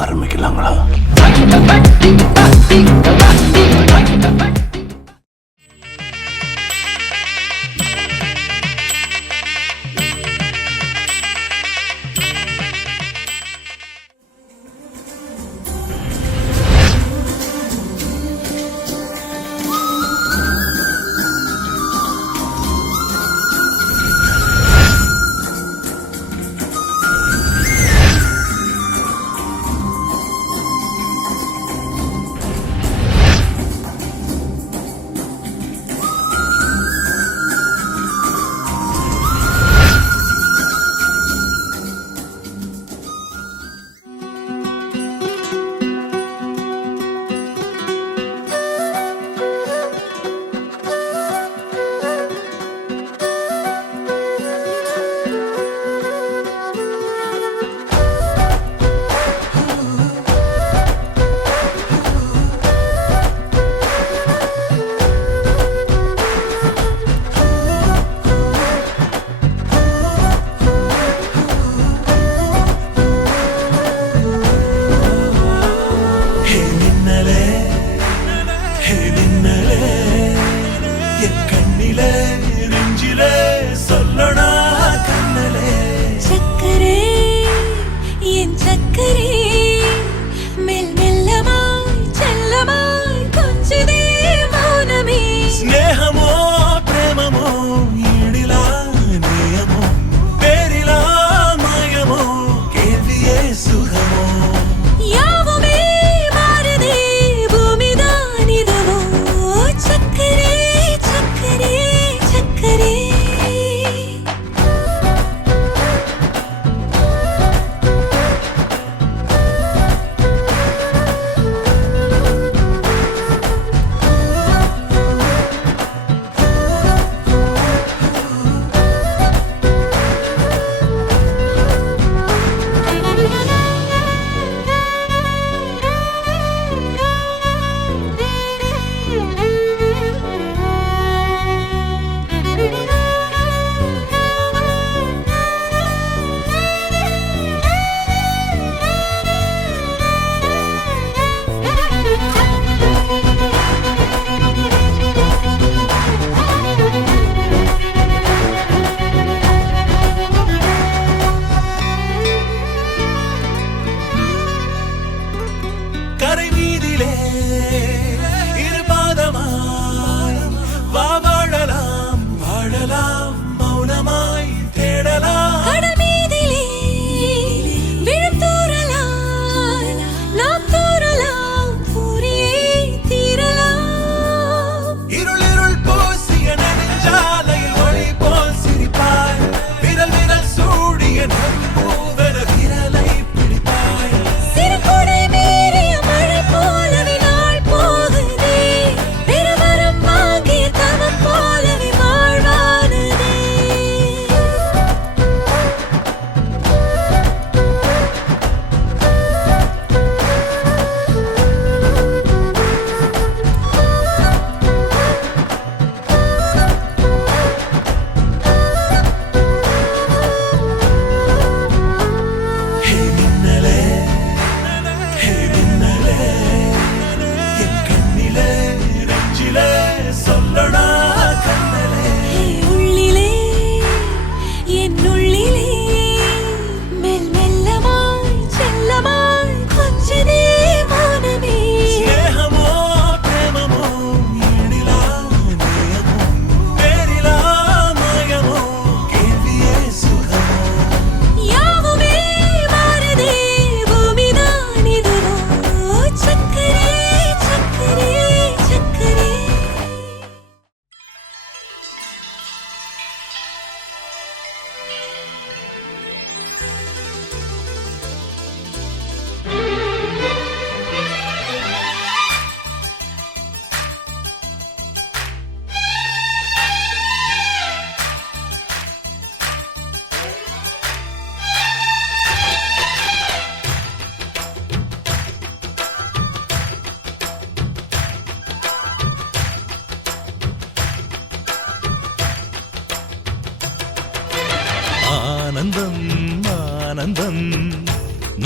ஆரம்பிக்கலாங்களா?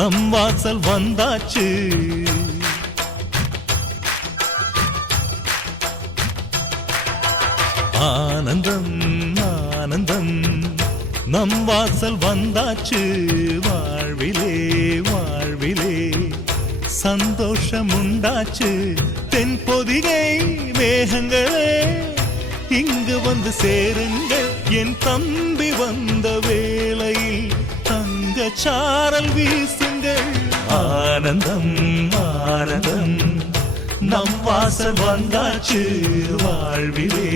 நம் வாசல் வந்தாச்சு. ஆனந்தம் ஆனந்தம் நம் வாசல் வந்தாச்சு. வாழ்விலே வாழ்விலே சந்தோஷம் உண்டாச்சு. தென்பொதிகை மேகங்களே இங்கு வந்து சேருங்கள். என் தம்பி வந்த வேளையில் தங்க சாரல் வீசுங்கள். ஆனந்தம் ஆனந்தம் நம் வாசல் வந்தாச்சு. வாழ்விலே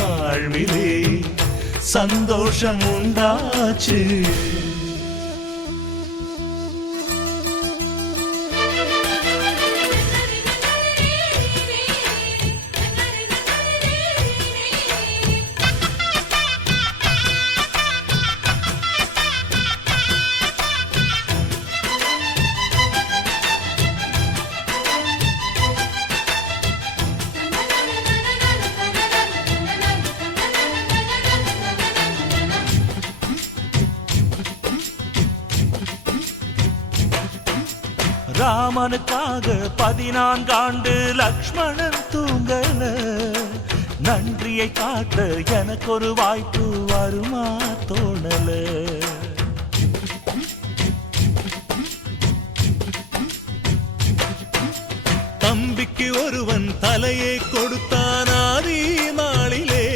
வாழ்விலே சந்தோஷம் உண்டாச்சு. ராமனுக்காக 14 ஆண்டு லக்ஷ்மணன் தூங்கல. நன்றியை காட்ட எனக்கு ஒரு வாய்ப்பு வருமா தோணல. தம்பிக்கு ஒருவன் தலையை கொடுத்தான் ஆதி நாளிலே.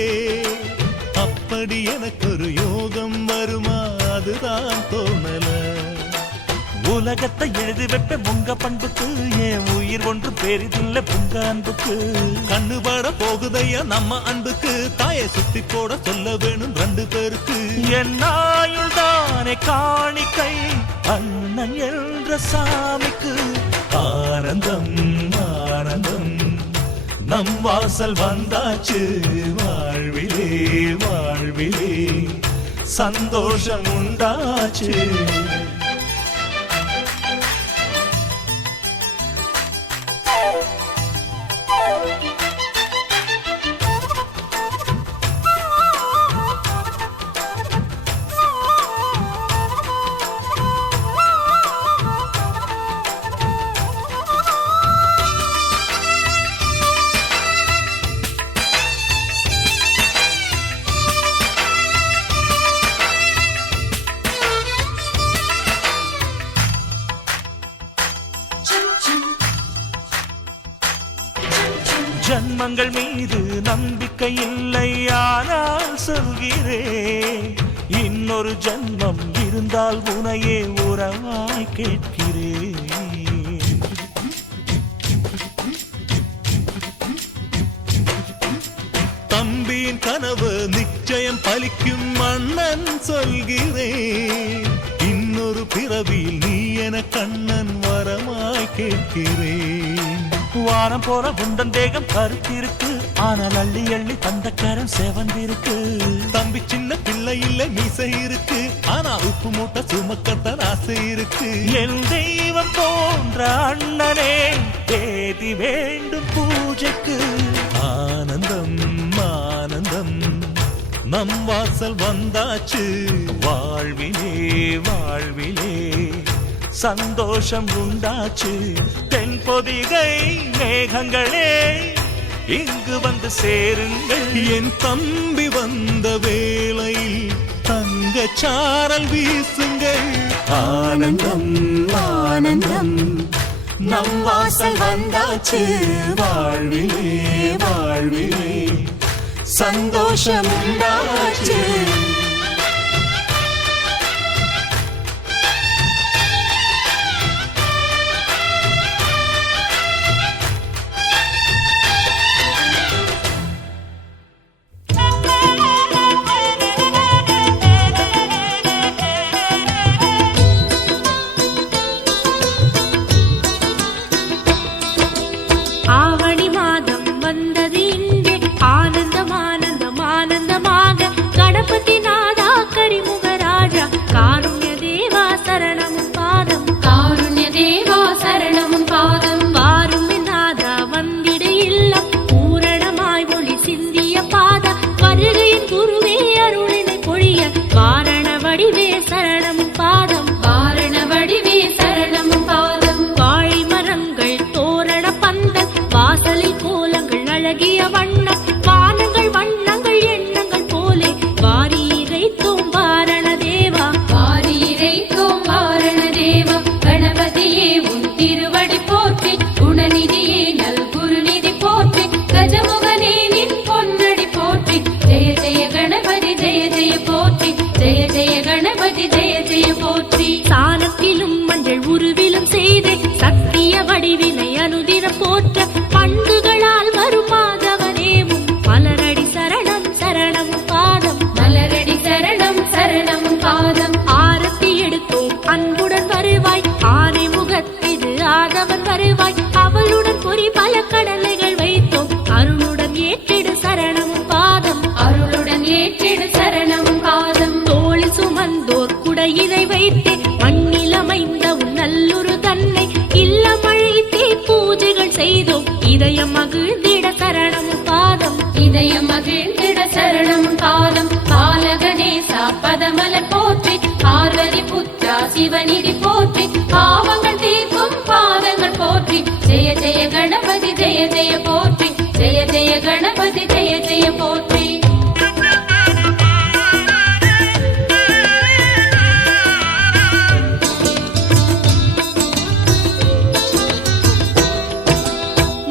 அப்படி எனக்கு ஒரு யோகம் வருமா அதுதான் தோணல. உலகத்தை எழுதி வைப்ப உங்க பண்புக்கு என் உயிர் ஒன்று பெரிதில்லை உங்க அன்புக்கு. கண்ணுபட போகுதையா நம்ம அன்புக்கு. தாயை சுத்தி போட சொல்ல வேணும் 2 பேருக்கு. என் ஆயுள் தானே காணிக்கை அண்ணன் என்ற சாமிக்கு. ஆனந்தம் ஆனந்தம் நம் வாசல் வந்தாச்சு. வாழ்விலே வாழ்விலே சந்தோஷம் உண்டாச்சு. ஜன்மங்கள் மீது நம்பிக்கை இல்லை ஆனால் சொல்கிறேன். இன்னொரு ஜன்மம் இருந்தால் உனையே உறவாய் கேட்கிறேன். தம்பியின் கனவு நிச்சயம் பலிக்கும் அண்ணன் சொல்கிறேன். இன்னொரு பிறவியில் நீ என கண்ணன் வரமாய் கேட்கிறேன். வாரம் போற உந்தன் தேகம் கருத்திருக்கு. ஆனால் அள்ளி அள்ளி தந்த கரம் செவந்திருக்கு. தம்பி சின்ன பிள்ளை இல்லை மீசை இருக்கு. ஆனா உப்பு மூட்டை சுமக்கத்தான் ஆசை இருக்கு. என் தெய்வம் போன்ற அண்ணனே தேதி வேண்டும் பூஜைக்கு. ஆனந்தம் ஆனந்தம் நம் வாசல் வந்தாச்சு. வாழ்விலே வாழ்விலே சந்தோஷம் உண்டாச்சு. தென்பொதிகை மேகங்களே இங்கு வந்து சேருங்கள். என் தம்பி வந்த வேளையில் தங்க சாரல் வீசுங்கள். ஆனந்தம் ஆனந்தம் நம் வாசல் வந்தாச்சு. வாழ்விலே வாழ்விலே சந்தோஷம் உண்டாச்சு. ஆவணி மாதம் வந்தது இங்கே. ஆனந்தம் ஆனந்தம் ஆனந்தமாக கணபதி இதயம் மகிழ்ந்திட சரணம் பாதம் இதயம் மகிழ்ந்திட சரணம் பாதம் பாலகணேசா பதமலர் போற்றி பார்வதி புத்ரா சிவநிதி போற்றி பாவங்கள் தீர்க்கும் பாதங்கள் போற்றி ஜெய ஜெய கணபதி ஜெய ஜெய போற்றி ஜெய ஜெய கணபதி ஜெய ஜெய போற்றி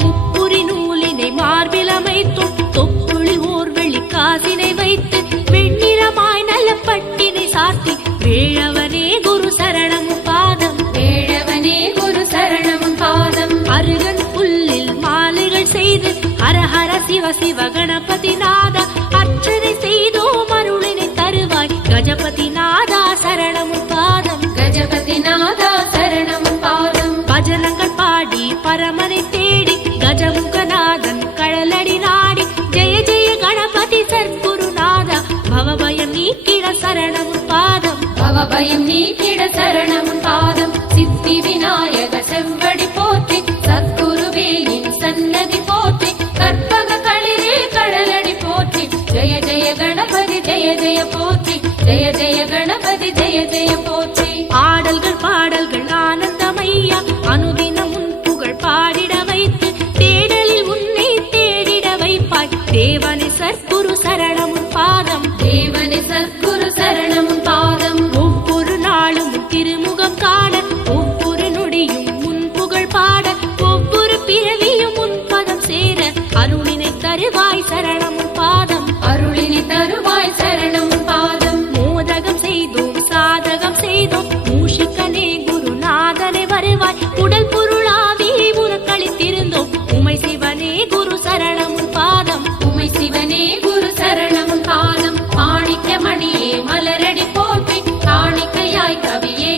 முப்புரி நூலினை மார்பில் அமைத்தும் தொப்புளில் ஓர் வெள்ளி காசினை வைத்து வெண்ணிறமாய் நல்ல பட்டினை சாத்தி வேழவனே குரு சரணம் பாதம் வேழவனே குரு சரணம் பாதம் அருகன் புல்லில் மாலைகள் செய்து ஹரஹர சிவ சிவ கணபதி நாதா அர்ச்சனை செய்தோம் அருளினை தருவாய் கஜபதி நாதா சரணம் பாதம் கஜபதி நாதா சரணம் பாதம் பஜனங்கள் பாடி பரமனை தேடி கஜமுகநாதன் கழலடி நாடி ஜெய ஜெய கணபதி சத்குருநாதா பவபயம் நீக்கிட சரணம் பாதம் பவபயம் நீக்கிட சரணம் பாதம் சித்தி விநாயக செவ்வடி போற்றி சத்குருவேயின் சன்னதி போற்றி கற்பக களிரே கடலடி போற்றி ஜெய ஜெய கணபதி ஜெய ஜெய போற்றி ஜெய ஜெய கணபதி ஜெய ஜெய போற்றி ஆடல்கள் பாடல்கள் ஆனந்தமையா அனுதினம் உன் புகழ் பாடிட வைத்து தேடலில் உன்னை தேடிட வைப்பாய் தேவனி சத்குரு சரணம் பாதம் தேவனி சத்குரு சரணம் பாதம் ஒவ்வொரு நாளும் உன் திருமுகம் காண ஒவ்வொரு நொடியும் உன் புகழ் பாட ஒவ்வொரு பிறவியும் உன் பதம் சேர அருளினை தருவாய் சரணம் பாதம் அருளினி தருவாய் சரணம் பாதம் மோதகம் செய்தோம் சாதகம் செய்தோம் மூஷிக்கனே குருநாதனை வருவாய் உடல் பொருளாவி உனக்களித்திருந்தோம் உமை சிவனே குரு சரணம் பாதம் உமை சிவனே குரு சரணம் பாதம் மாணிக்க மணியே மலரடி போற்றி காணிக்கையாய் கவியே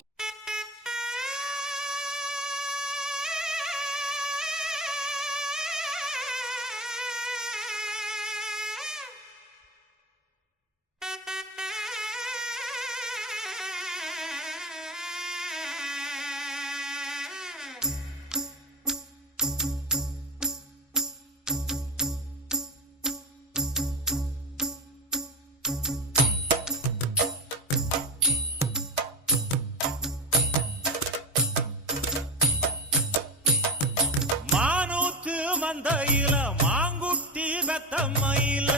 மானூத்து மந்தையில மாங்குட்டி பெத்தம்மையில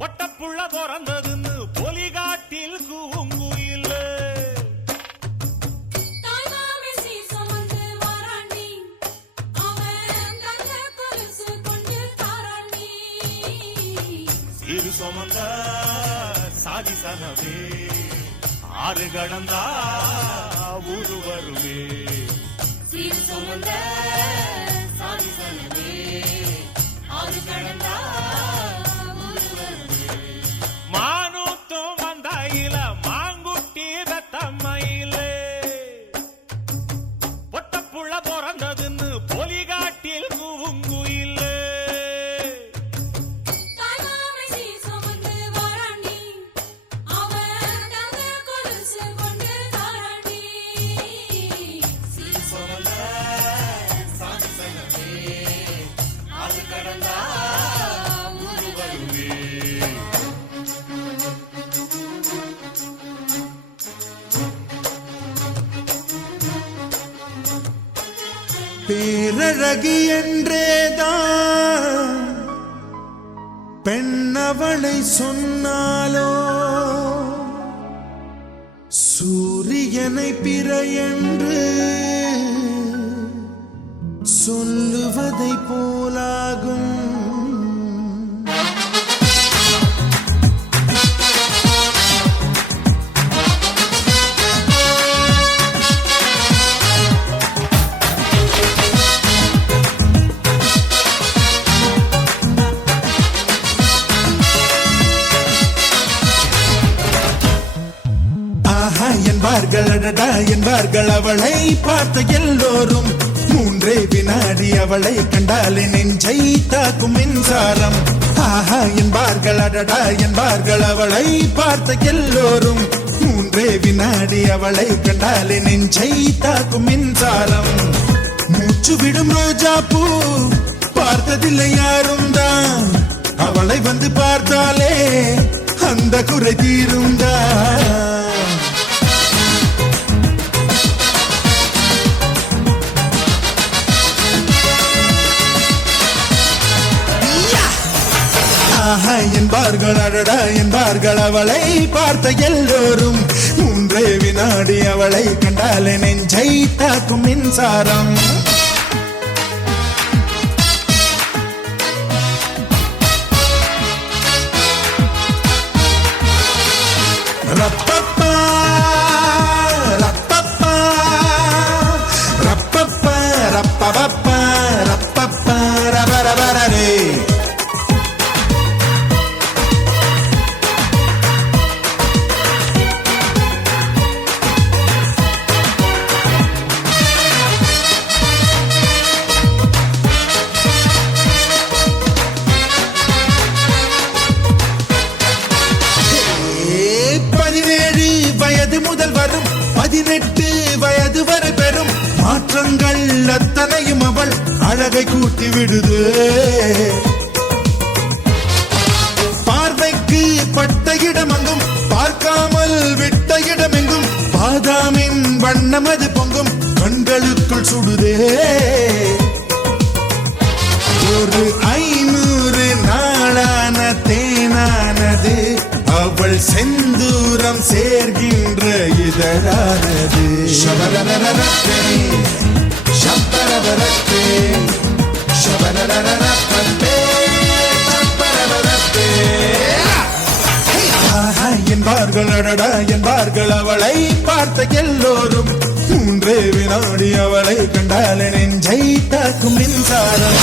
பொட்டப்புள்ள பிறந்ததுன்னு பொலிகாட்டில் கூங்குயில சிறு சுமந்த சாதி சனவே ஆறு கடந்தா ஊரு வருவே சீர் சுமந்த சாதிசனமே ஆறு கடந்தா ஊரு வருவே. மானூத்தும் மந்தையில மாங்குட்டி பெத்தம்மையில பொட்டப்புள்ள பிறந்ததுன்னு பொலிகாட்டில் கூங்குயில பேரழகி என்றேதான் பெண்ணவளை சொன்னாலோ சூரியனை பிற என்று சொல்லுவதை போலாகும். என்பார்கள் அடடா என்பார்கள் அவளை பார்த்த எல்லோரும் மூன்றே வினாடி அவளை கண்டாலே நெஞ்சை தாக்கும் மின்சாரம். ஆஹா என்பார்கள் அடடா என்பார்கள் அவளை பார்த்த எல்லோரும் மூன்றே வினாடி அவளை கண்டாலே நெஞ்சை தாக்கும் மின்சாரம். மூச்சு விடும் ரோஜா பூ பார்த்ததில்லை யாரும் தான் அவளை வந்து பார்த்தாலே அந்த குறை தீரும் தான் என்பார்கள் அடடா என்பார்கள் அவளை பார்த்த எல்லோரும் மூன்றே வினாடி அவளை கண்டாலே நெஞ்சை தாக்கும் மின்சாரம் ரப்பப்பா ரப்பப்பா ரப்பப்பா ரப்பப்பா ரப்பப்பா ரபரபரரே முதல் வரும் 18 வயது வரை பெறும் மாற்றங்கள் அத்தனையும் அவள் அழகை கூட்டி விடுது பார்வைக்கு பட்ட இடமெங்கும் பார்க்காமல் விட்ட இடமெங்கும் பாதாமின் வண்ணம் அது பொங்கும் கண்களுக்குள் சுடுதே ஒரு 500 நாளான தேனானது அவள் செந்தூரம் சேர்கின்ற இதழானது ஷபரரரரத்தே ஷப்பரரரத்தே ஷபரரரரத்தே ஷப்பரரரத்தே என்பார்கள் அடடா என்பார்கள் அவளை பார்த்த எல்லோரும் மூன்றே வினாடி அவளை கண்டாலே நெஞ்சை தாக்கும் மின்சாரம்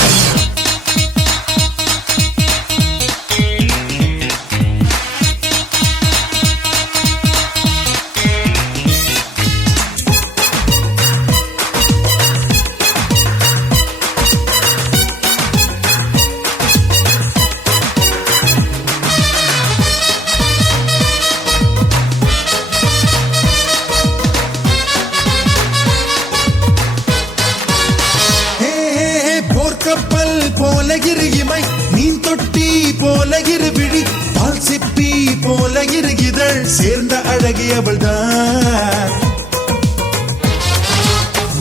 கப்பல் போல இரு இமை மீன் தொட்டி போல இரு விழி பால் சிப்பி போல இரு இதழ் சேர்ந்த அழகியவள் தான்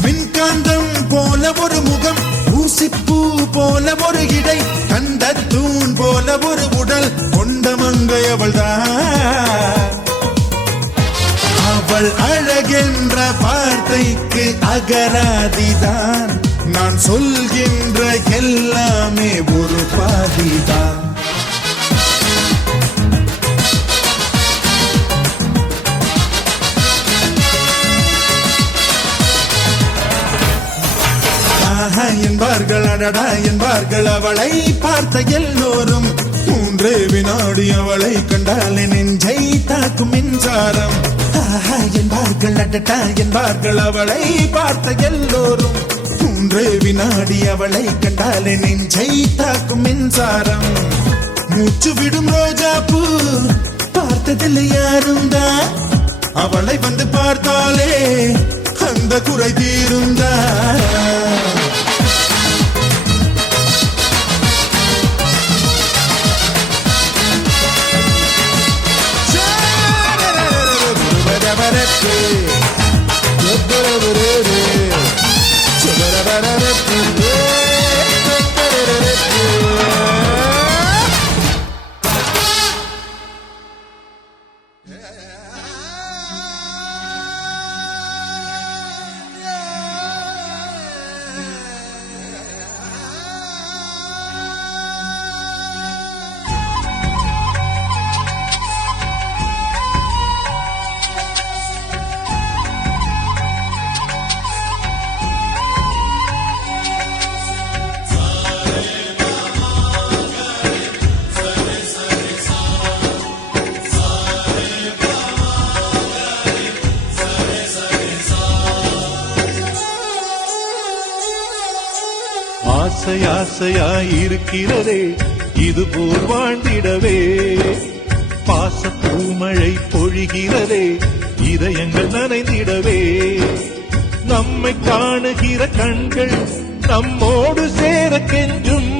மின்காந்தம் போல ஒரு முகம் ஊசிப்பூ போல ஒரு இடை கண்ட தூண் போல ஒரு உடல் கொண்ட மங்கையவள் தான் அவள் அழகென்ற வார்த்தைக்கு அகராதிதான் நான் சொல்கின்ற எல்லாமே ஒரு பாதிதான் என்பார்கள் அடடா என்பார்கள் அவளை பார்த்த எல்லோரும் மூன்றே வினாடி அவளை கண்டாலே நெஞ்சை தாக்கும் மின்சாரம் என்பார்கள் அடடா என்பார்கள் அவளை பார்த்த எல்லோரும் மூன்றே வினாடி அவளை கண்டாலே நெஞ்சை தாக்கும் மின்சாரம் மூச்சு விடும் ரோஜா பூ பார்த்ததில்லை யாரும் தான் அவளை வந்து பார்த்தாலே அந்த குறை தீரும் தான் ஆசை ஆசையாயிருக்கிறதே இது போல் வாழ்ந்திடவே பாச பூமழை பொழிகிறதே இதயங்கள் நனைந்திடவே நம்மை காணுகிற கண்கள் நம்மோடு சேர கெஞ்சும்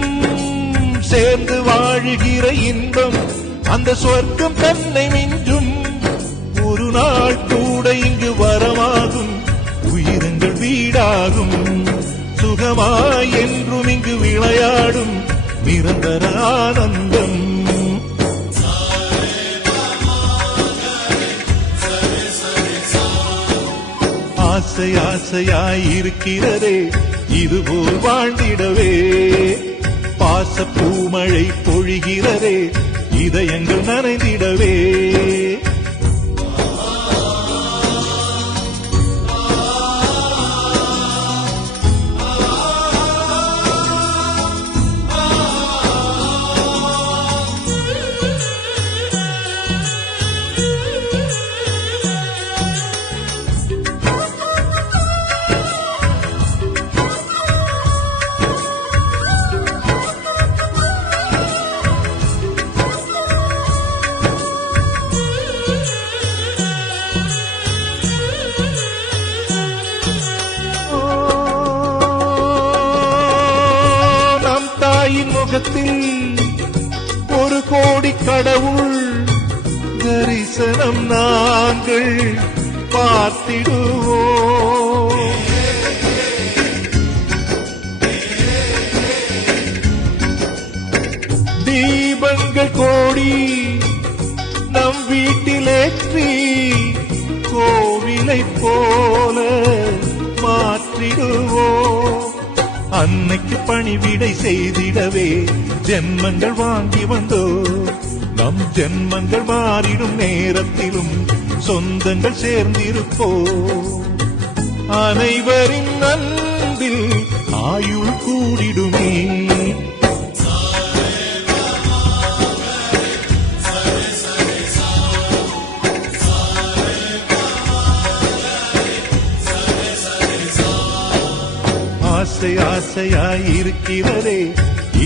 சேர்ந்து வாழுகிற இன்பம் அந்த சொர்க்கம் தன்னை மிஞ்சும் ஒரு நாள் கூட இங்கு வரமாகும் உயிரங்கள் வீடாகும் சுகமாய் என்றும் இங்கு விளையாடும் நிரந்தர ஆனந்தம் ஆசை ஆசையாயிருக்கிறதே இதுபோல் வாழ்ந்திடவே பாச பூமழை பொழிகிறதே இதயங்கள் நனைந்திடவே முகத்தில் ஒரு கோடி கடவுள் தரிசனம் நாங்கள் பார்த்திடுவோம் தீபங்கள் கோடி நம் வீட்டிலேற்றி கோவிலை போல மாற்றிடுவோம் அன்னைக்கு பணிவிடை செய்திடவே ஜென்மங்கள் வாங்கி வந்தோ நம் ஜென்மங்கள் மாறிடும் நேரத்திலும் சொந்தங்கள் சேர்ந்திருப்போ அனைவரின் அன்பில் ஆயுள் கூடிடுமே ஆசை ஆசையாயிருக்கிறதே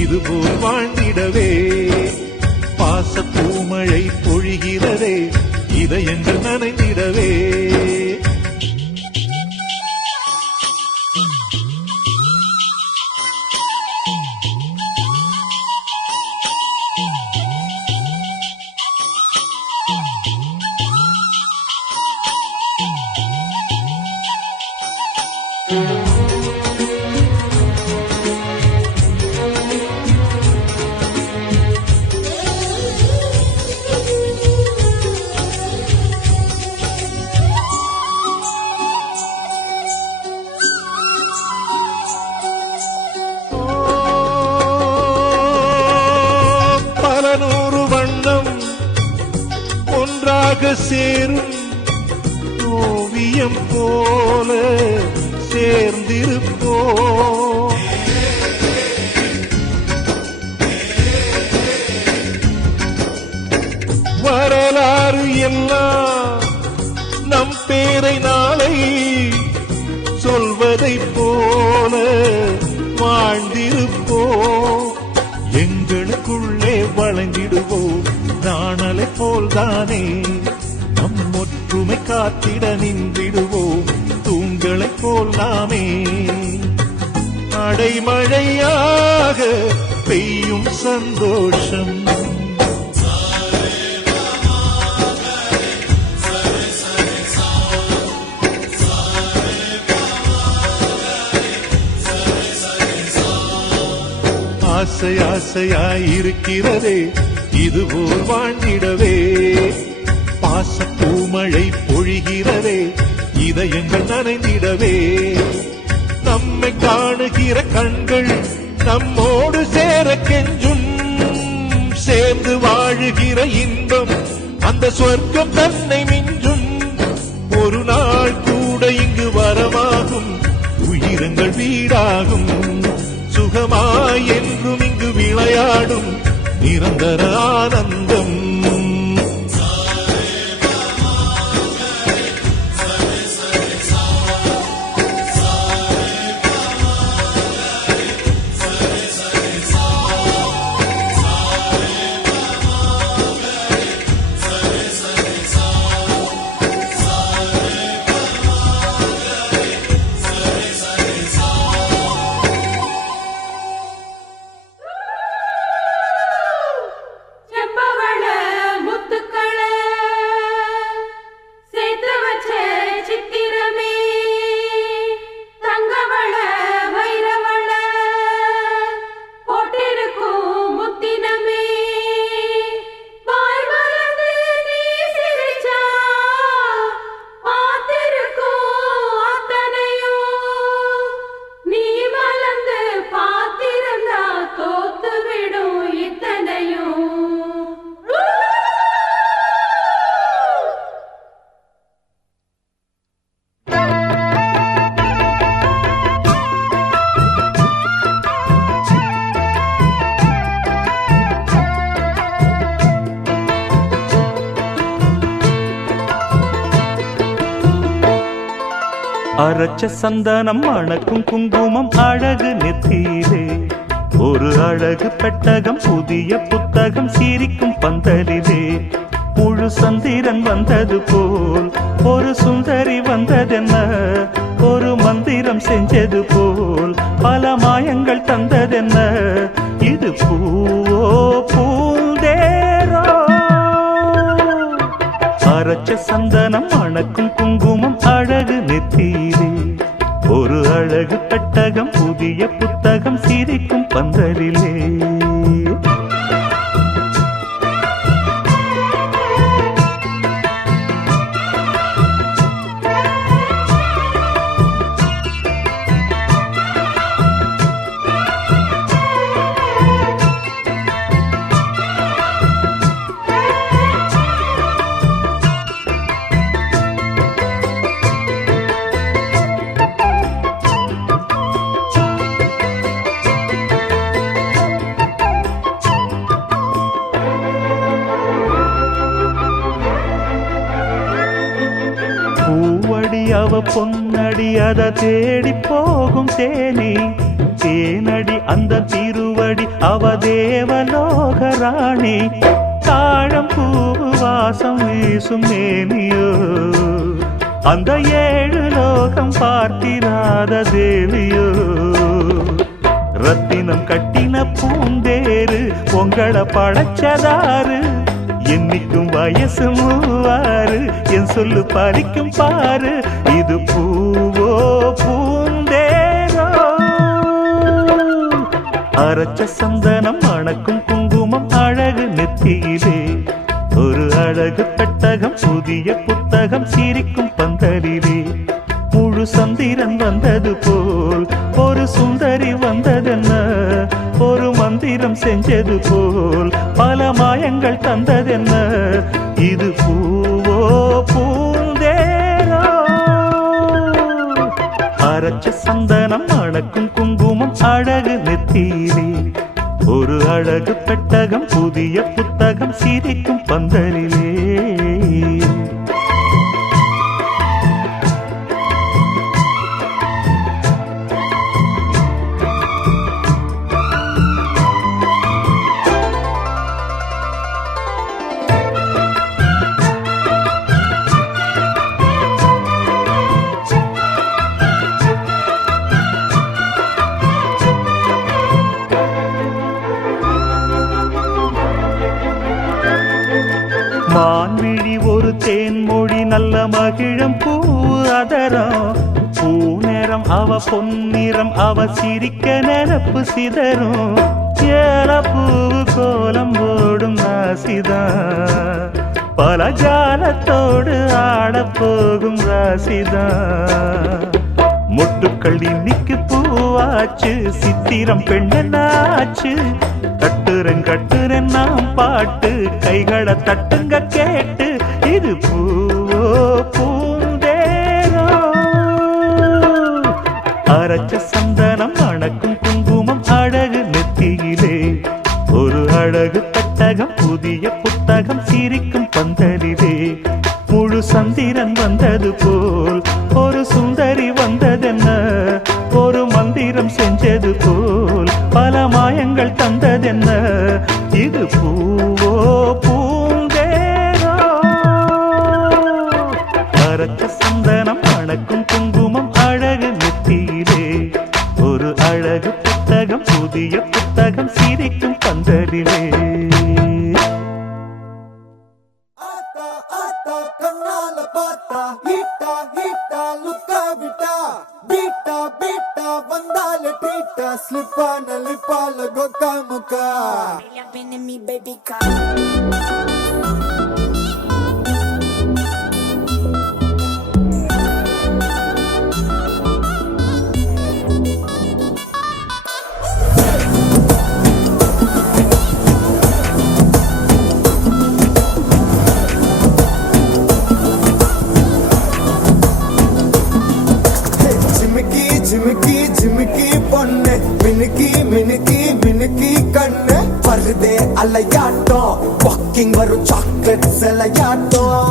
இதுபோல் வாழ்ந்திடவே பாச பூமழை பொழிகிறதே இதயங்கள் நனைந்திடவே சேரும் ஓவியம் போல சேர்ந்திருப்போ வரலாறு எல்லாம் நம் பேரை நாளை சொல்வதை போல வாழ்ந்திருப்போ எங்களுக்குள்ளே வழங்கிடுவோம் நாணலை போல்தானே நம் ஒற்றுமை காத்திட நின்றிடுவோம் தூண்களை போல் நாமே அடைமழையாக பெய்யும் சந்தோஷம் ஆசை ஆசையாயிருக்கிறதே இதுபோல் வாழ்ந்திடவே பாச பூமழை பொழிகிறதே இதயங்கள் நனைந்திடவே நம்மை காணுகிற கண்கள் நம்மோடு சேர கெஞ்சும் சேர்ந்து வாழுகிற இன்பம் அந்த சொர்க்கம் தன்னை மிஞ்சும் ஒரு நாள் கூட இங்கு வரமாகும் உயிரங்கள் வீடாகும் சுகமாய் என்றும் இங்கு விளையாடும் நிரந்தர ஆனந்தம் அரைச்ச சந்தனம் மணக்கும் குங்குமம் அழகு நெத்தியிலே ஒரு அழகு பெட்டகம் புதிய புத்தகம் சிரிக்கும் பந்தலிலே முழு சந்திரன் வந்தது போல் ஒரு சுந்தரி வந்ததென்ன ஒரு மந்திரம் செஞ்சது போல் பல மாயங்கள் தந்ததென்ன இது பூவோ பூந்தேரோ அரைச்ச சந்தனம் மணக்கும் குங்குமம் அழகு நெத்தியிலே ஒரு அழகு பெட்டகம் புதிய புத்தகம் சிரிக்கும் பந்தலிலே அவ பொன்னடி அத தேடி போகும் தேனி தேனடி அந்த திருவடி அவ தேவலோக ராணி தாழம் பூவு வாசம் வீசும் மேனியோ அந்த ஏழு லோகம் பார்த்திராத தேவியோ ரத்தினம் கட்டின பூந்தேரு உங்களை படைச்சதாரு என்னைக்கும் வயசு மூவாறு என் சொல்லு பறிக்கும் பாரு இது பூவோ பூந்தேரோ அரைச்ச சந்தனம் மணக்கும் குங்குமம் அழகு நெத்தியிலே ஒரு அழகு பெட்டகம் புதிய புத்தகம் சிரிக்கும் பந்தலிலே முழு சந்திரன் வந்தது போல் ஒரு சுந்தரி வந்ததென்ன ஒரு மந்திரம் செஞ்சது போல் பல மாயங்கள் தந்ததென்ன இது பூவோ பூந்தேரோ அரைச்ச சந்தனம் மணக்கும் குங்குமம் அழகு நெத்தியிலே ஒரு அழகு பெட்டகம் புதிய புத்தகம் சிரிக்கும் பந்தலிலே மான்விழி ஒரு தேன்மொழி நல்ல மகிழம் பூ அதரம் பூநேரம் அவ பொன்னிறம் அவ சிரிக்க நிரப்பு சிதறும் ஏல பூவு கோலம் போடும் ராசிதான் பல ஜாலத்தோடு ஆடப் போகும் ராசிதான் முட்டுக்கள் இன்னைக்கு பூவாச்சு சித்திரம் பெண்ணாச்சு கட்டுரன் கட்டுரன் நாம் பாட்டு கைகளை தட்டுங்க கேட்டு இது பூவோ பூந்தேரோ அரைச்ச சந்தனம் மணக்கும் குங்குமம் அழகு நெத்தியிலே ஒரு அழகு பெட்டகம் புதிய புத்தகம் சிரிக்கும் பந்தலிலே முழு சந்திரன் வந்தது போல் ஒரு சுந்தரி வந்ததென்ன ஒரு மந்திரம் செஞ்சது போல் பல மாயங்கள் தந்ததென்ன இது பூவோ பூந்தேரோ அரைச்ச சந்தனம் மணக்கும் குங்குமம் அழகு நெத்தியிலே ஒரு அழகு புத்தகம் புதிய புத்தகம் சிரிக்கும் பந்தலிலே Slipana lipala goka muka me baby car झिमकी झिमकी பொண்ணு மினுக்கி மினுக்கி மினுக்கி கண்ணு வருதே அலையாட்டம் வாக்கிங் வரும் சாக்லேட் சிலையாட்டம்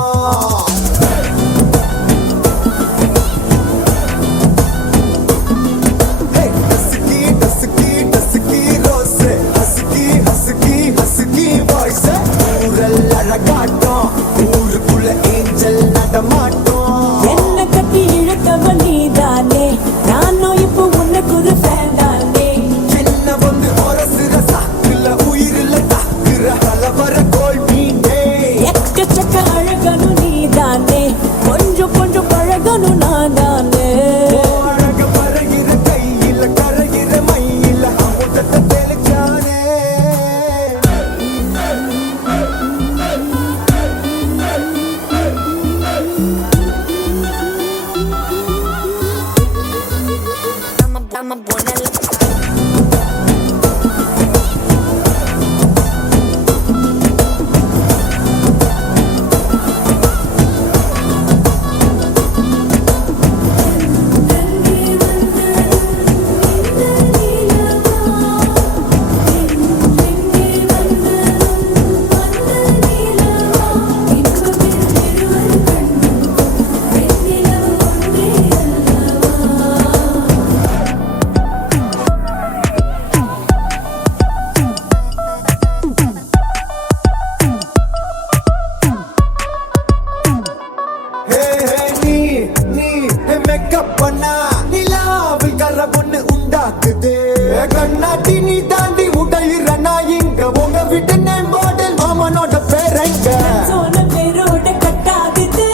கண்ணாடி நீ தாண்டி உடையிற நான் இங்க உங்க விட்டு நேம் மாடல் மாமனோட பேரங்க சோன பேரோட கட்டாகுது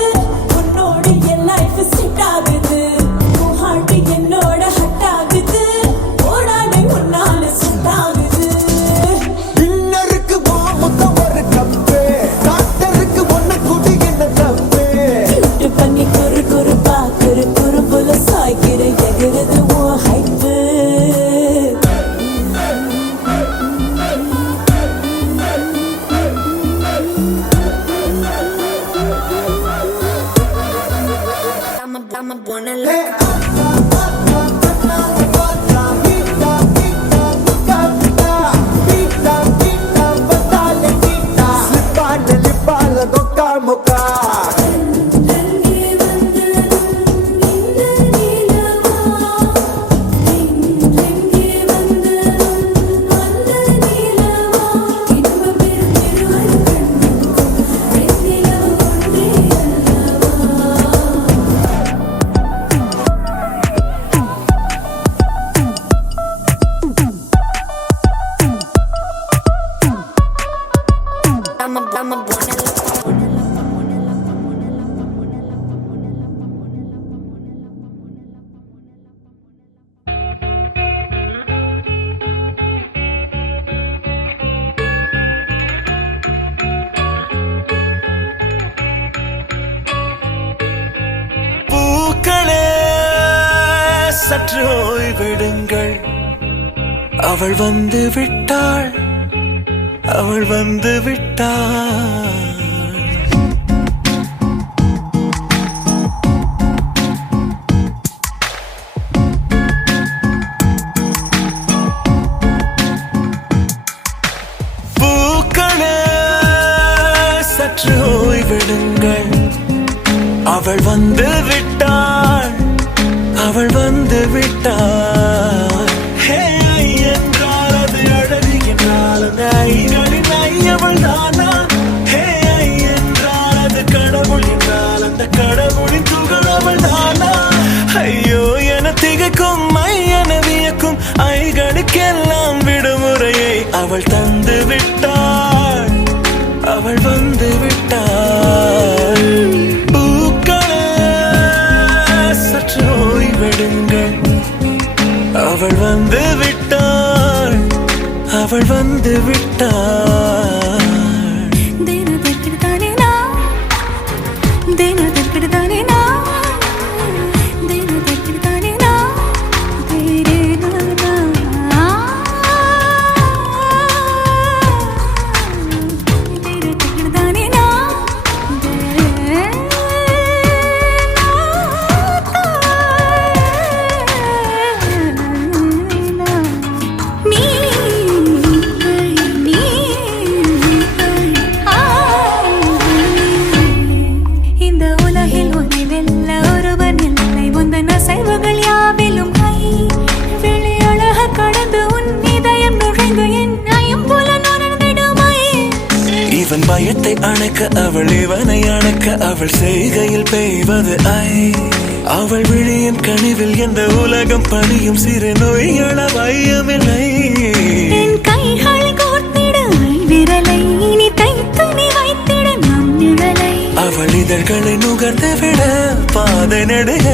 உன்னோட என் லைஃப் செட் ஆகுது உன் ஹார்ட் என்னோட ஹட் ஆகுது ஓடாடை உன்னால செட் ஆகுது டின்னருக்கு போ மொத்தம் ஒரு கப்பு டாக்டருக்கு ஒன்ன குடி என்ன தப்பு கியூட் பண்ணி குறு குறு பாக்குற குறும்புல சாய்க்கிற எகிறது உன் hype I'm a born a look. I'm a born a look. பூக்களே சற்று ஓய்வெடுங்கள் அவள் வந்து விட்டாள் அவள் வந்து விட்டாள் பூக்களே சற்று ஓய்வெடுங்கள் அவள் வந்து விட்டாள் அவள் வந்து விட்டாள் ஹே ஐ என்றால் அது அழகு என்றால் அந்த ஐகளின் ஐயவள் தானா ஹே ஐ என்றால் அது கடவுள் என்றால் அந்த கடவுளின் துகள் அவள் தானா ஐயோ என திகைக்கும் என வியக்கும் ஐகளுக்கெல்லாம் விடுமுறையை அவள் தந்து விட்டாள் அவள் வந்து விட்டாள் சற்று ஓய்வெடுங்கள் அவள் வந்து விட்டாள் அவள் வந்து விட்டாள் இவன் பயத்தை அணைக்க அவள் இவனை அணைக்க அவள் செய்கையில் பெய்வது ஐ அவள் விழியின் கனிவில் எந்த உலகம் பணியும் சிறு நோய்கள வையமில்லை என் கைகள் கோர்த்திட விரலை இனி தைத்து நீ வைத்திட நம் நிழலை அவள் இதழ்களை நுகர்ந்து விட பாதை நடுக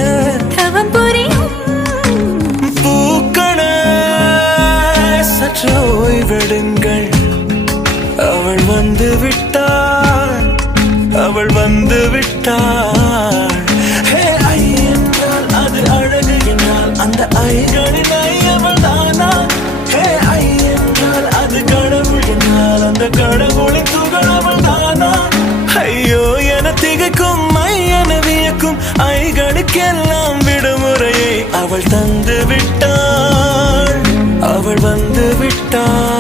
தவம் புரியும் பூக்கள சற்று ஓய்வெடுங்கள் அவள் வந்து விட்டாள் அவள் வந்து விட்டாள் ஹே ஐ என்றால் அது அழகு என்றால் அந்த ஐகளின் ஐயவள் தானா ஹே ஐ என்றால் அது கடவுள் என்றால் அந்த கடவுளின் துகள் அவள் தானா ஐயோ என திகைக்கும் என வியக்கும் ஐகளுக்கெல்லாம் விடுமுறையை அவள் தந்து விட்டாள் அவள் வந்து விட்டாள்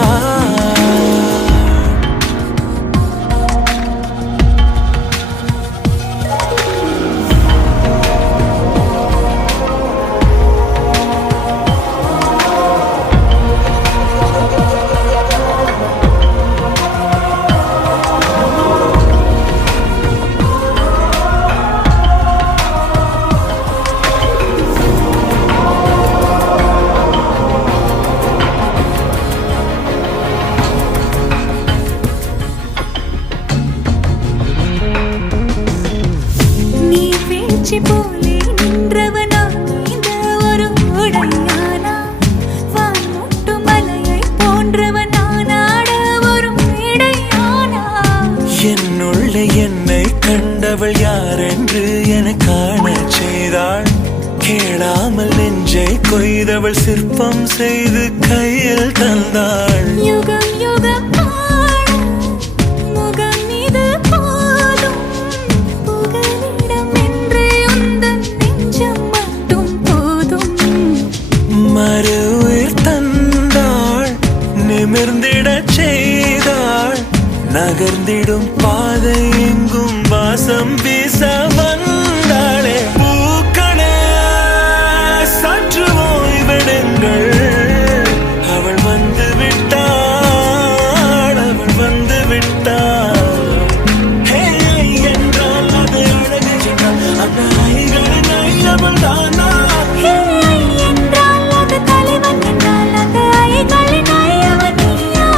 மீதவள் சிற்பம் செய்து கையில் தந்தாள். யுகம் யுகம் ஆடும் முகம் இது போதும் புகலிடம் என்று உந்தன் நெஞ்சம் மட்டும் போதும். மறு உயிர் தந்தாள், நிமிர்ந்திடச் செய்தாள். நகர்ந்திடும் பாதை எங்கும் வாசம் வீச வந்தாளே. பூக்களே சற்று ஓய்வெடுங்கள், அவள் வந்து விட்டாள், அவள் வந்து விட்டாள். ஹே என்றால் அது அழகு என்றால் அந்த ஐகளின் ஐ அவள் தானா? என்றால் அது தலைவன் என்றால் அந்த ஐகளின் ஐயவன் நீயா?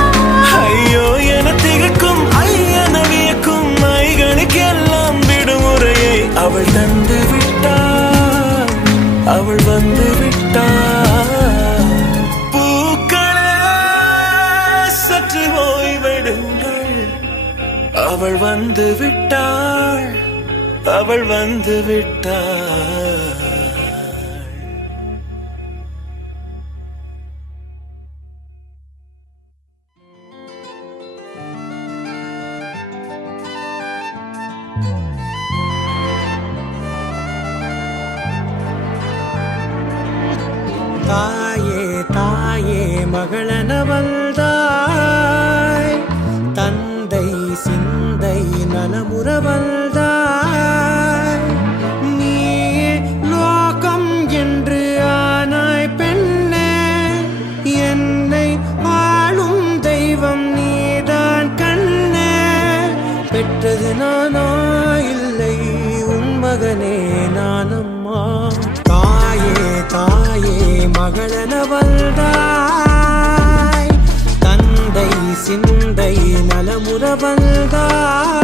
ஐயோ என திகைக்கும் ஐயன வியக்கும் ஐகளுக்கெல்லாம் விடுமுறையை அவள் தந்து விட்டாள், அவள் வந்து விட்டாள். பூக்களே சற்று ஓய்வெடுங்கள், அவள் வந்து விட்டாள், அவள் வந்து விட்டாள். தாயே தாயே மகளனவள்தாய், தந்தை சிந்தை நலமுறவள்தாய். நீயே லோகம் என்று ஆனாய் பெண்ணே, என்னை ஆளும் தெய்வம் நீதான் கண்ணே. பெற்றது நானா இல்லை உன் மகனே நானம்மா. தாயே தாயே மகளனவள்தாய், தந்தை சிந்தை நலமுறவள்தாய்.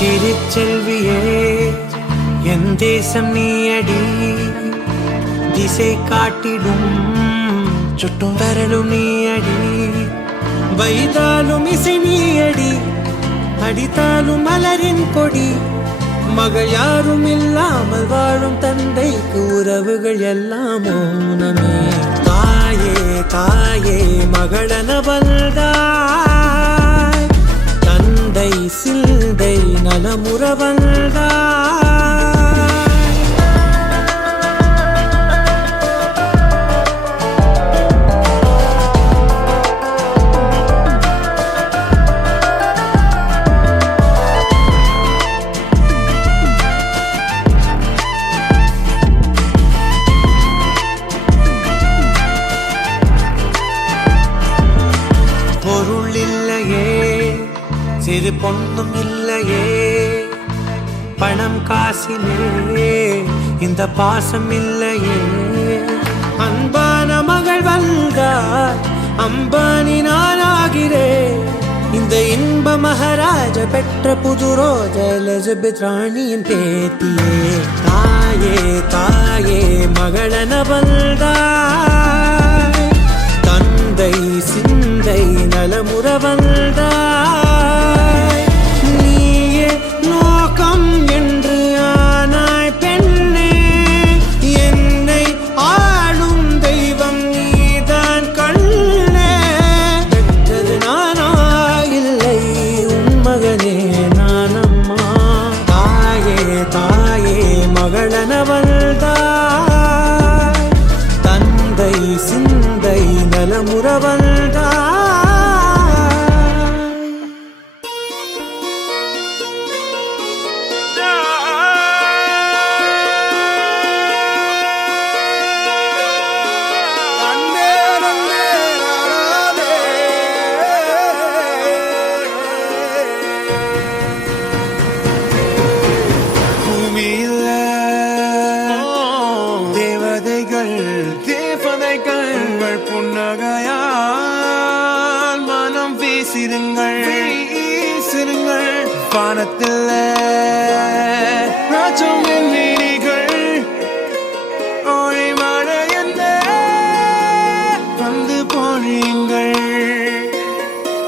திருச்செல்வியே என் தேசம் நீயடி, திசை காட்டிடும் சுட்டும் வரலும் நீயடி. வைதாலும் இசை நீயடி, அடித்தாலும் மலரின் கொடி. மகள் யாரும் இல்லாமல் வாழும் தந்தைக்கு உறவுகள் எல்லாம் மௌனமே. தாயே தாயே மகளனவள்தாய், தந்தை சிந்தை நலமுறவள்தாய். பொருள் இல்லையே, சிறு பொண்ணும் இல்லையே, பணம் காசிலே இந்த பாசம் இல்லையே. அன்பான மகள் வந்தார், அம்பானி நானாகிறேன். இந்த இன்ப மகாராஜ பெற்ற புது ரோஜ எலிசபெத் ராணியின் பேத்தியே. தாயே தாயே மகளனவள்தாய், தந்தை சிந்தை நலமுறவள்தாய். நீயே லோகம் என்று ஆனாய் பெண்ணே, என்னை ஆளும் தெய்வம் நீதான் கண்ணே. பெற்றது நானா இல்லை உன் மகனே நானம்மா. தாயே தாயே மகளனவள்தாய், தந்தை சிந்தை நலமுறவள்தாய். தேவதைகள் தேவதைகள் புன்ன வீசிருங்கள் வானத்தில் ராஜம் விண்மீனிகள் ஓடி மழை என்ன வந்து பொழியுங்கள்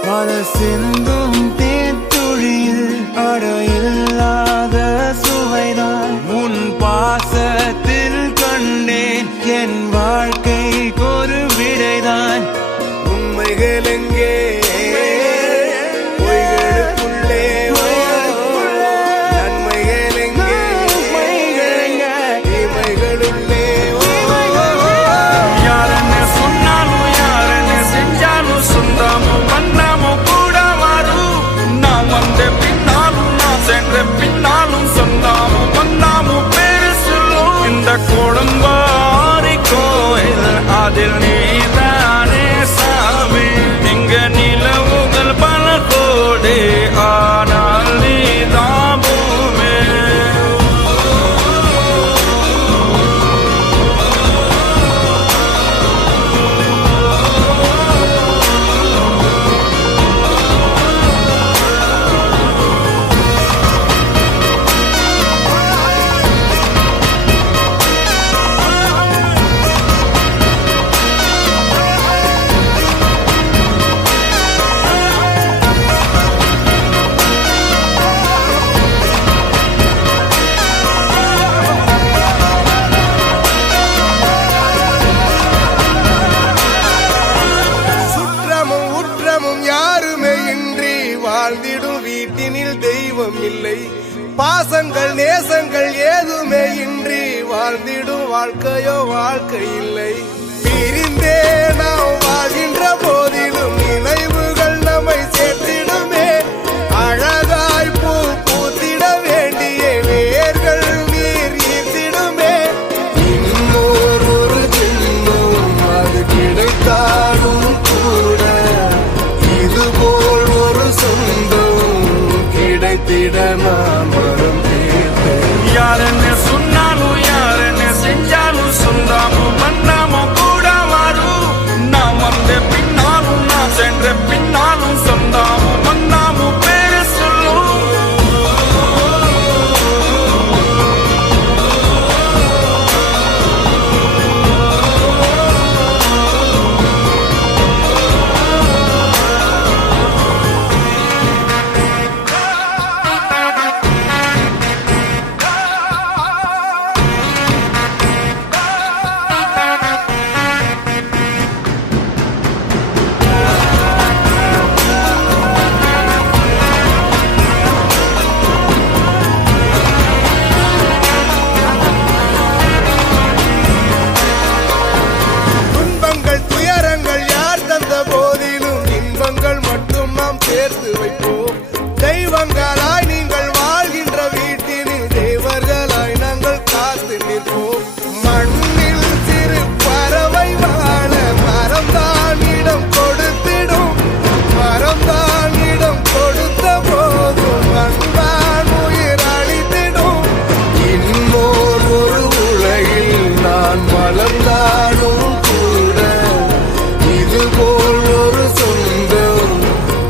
பல சிந்தும் தேத்துழியில் அடையில்லாத சுவைதான் உன் பாசத்தில் கண்டேன் என் வாழ்க்கை ஒரு விடைதான் உண்மைகள் எங்கே பொய்களுக்குள்ளே நன்மைகள் எங்கே தீமைகளுள்ளே யாரென்ன சொன்னாலும் யாரென்ன செஞ்சாலும் சொந்தமும் பண்ணமும் கூட வரும் நான் வந்த பின்னாலும் நான் சென்ற பின்னாலும் சொந்தமும் பண்ணமும் பேரு சொல்லும் இந்த குடும்பாரி கோயில் அதில் நீதானே சாமி இங்க நிலவுகள் பல கோடி ஆனால் நீதான் பூமி சுற்றமும் உற்றமும் யாருமே இன்றி வாழ்ந்திடும் வீட்டினில் தெய்வம் இல்லை பாசங்கள் நேசங்கள் ஏதுமே இன்றி வாழ்ந்திடும் வாழ்க்கையோ வாழ்க்கை இல்லை பிரிந்தே நாம் வாழ்கின்ற போதிலும் நினைவுகள் நம்மை சேர்த்திடுமே அழகாய் பூ பூத்திட வேண்டிய வேர்கள் நீர் ஈர்த்திடுமே இன்னொரு ஒரு ஜென்மம் அது கிடைத்தாலும் கூட இதுபோல் ஒரு சொந்தம் கிடைத்திட நான் வரம் கேட்டேன் யாரென்ன சொன்னாலும் யாரென்ன செஞ்சாலும் சொந்தமும் பண்ணமும் கூட வரும் நான் வந்த பின்னாலும் நான் சென்ற பின்னாலும் சொந்தமும் பண்ணமும் பேரு சொல்லும் துன்பங்கள் துயரங்கள் யார் தந்த போதிலும் இன்பங்கள் மட்டும் நாம் சேர்த்து வைப்போம் தெய்வங்களாய் நீங்கள் வாழ்கின்ற வீட்டினில் தேவர்களாய் நாங்கள் காத்து நிற்போம் மண்ணில் சிறு பறவை வாழ மரம்தான் இடம் கொடுத்திடும் மரம்தான் இடம் கொடுத்த போதும் மண்தான் உயிர் அளித்திடும் இன்னொரு ஒரு உலகில் நான் வளர்ந்தாலும் கூட இதுபோல் ஒரு சொந்தம்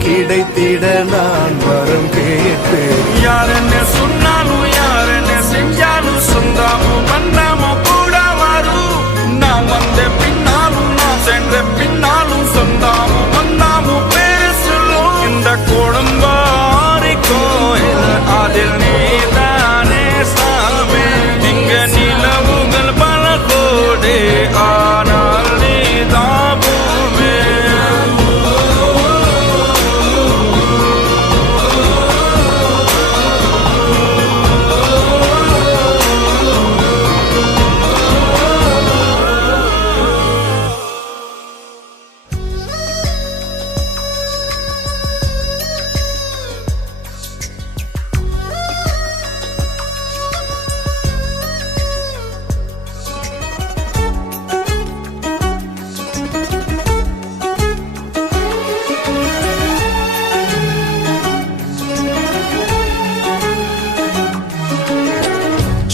கிடைத்திட நான் வரம் கேட்பேன் யாரென்ன சொன்னாலும் யாரென்ன செஞ்சாலும் சொந்தமும் பண்ணமும் கூட வரும் நான் வந்த பின்னாலும் நான் சென்ற பின்னாலும் சொந்தமும் பண்ணமும் பேரு சொல்லும் இந்த குடும்பாரி கோயில் அதில் நீதானே சாமி இங்க நிலவுகள் பல கோடி ஆனால் நீதான் பூமி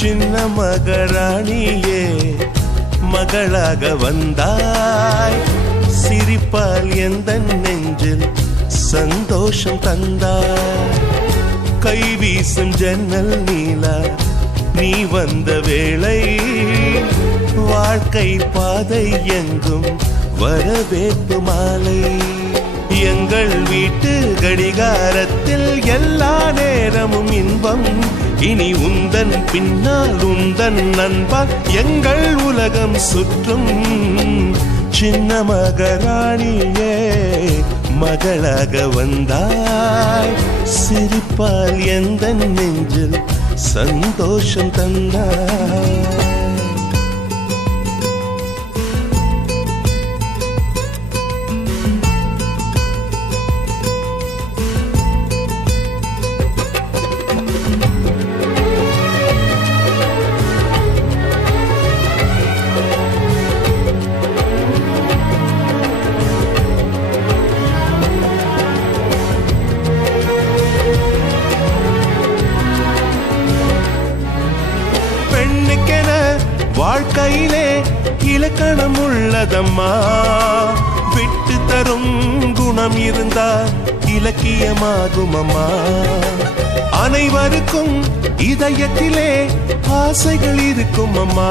சின்ன மகராணியே மகளாக வந்தாய் சிரிப்பால் எந்த நெஞ்சில் சந்தோஷம் தந்தாய். கை வீசும் ஜன்னல் நீலா நீ வந்த வேளை, வாழ்க்கை பாதை எங்கும் வரவேற்பு மாலை. எங்கள் வீட்டு கடிகாரத்தில் எல்லா நேரமும் இன்பம், இனி உந்தன் பின்னால் உந்தன் நண்பால் எங்கள் உலகம் சுற்றும். சின்ன மகாராணியே மகளாக வந்தாய், சிரிப்பால் எந்த நெஞ்சில் சந்தோஷம் தந்தாய். வாழ்க்கையிலே இலக்கணம் உள்ளதம்மா, விட்டு தரும் குணம் இருந்தால் இலக்கியமாகும் அம்மா. அனைவருக்கும் இதயத்திலே ஆசைகள் இருக்கும் அம்மா,